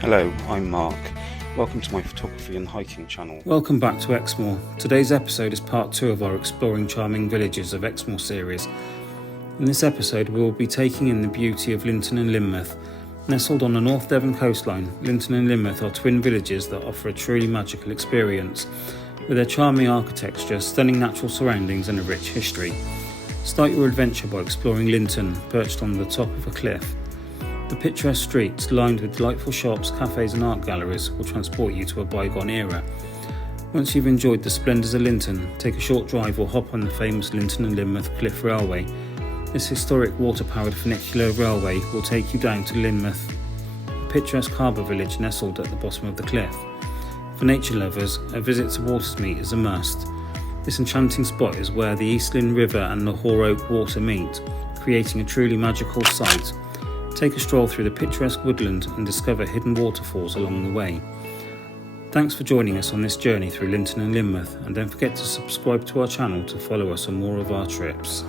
Hello, I'm Mark. Welcome to my photography and hiking channel. Welcome back to Exmoor. Today's episode is part 2 of our Exploring Charming Villages of Exmoor series. In this episode we will be taking in the beauty of Lynton and Lynmouth. Nestled on the North Devon coastline, Lynton and Lynmouth are twin villages that offer a truly magical experience. With their charming architecture, stunning natural surroundings and a rich history. Start your adventure by exploring Lynton, perched on the top of a cliff. The picturesque streets, lined with delightful shops, cafes and art galleries, will transport you to a bygone era. Once you've enjoyed the splendours of Lynton, take a short drive or hop on the famous Lynton and Lynmouth Cliff Railway. This historic water-powered funicular railway will take you down to Lynmouth, a picturesque harbour village nestled at the bottom of the cliff. For nature lovers, a visit to Watersmeet is a must. This enchanting spot is where the East Lynn River and the Hoare Oak water meet, creating a truly magical sight. Take a stroll through the picturesque woodland and discover hidden waterfalls along the way. Thanks for joining us on this journey through Lynton and Lynmouth, and don't forget to subscribe to our channel to follow us on more of our trips.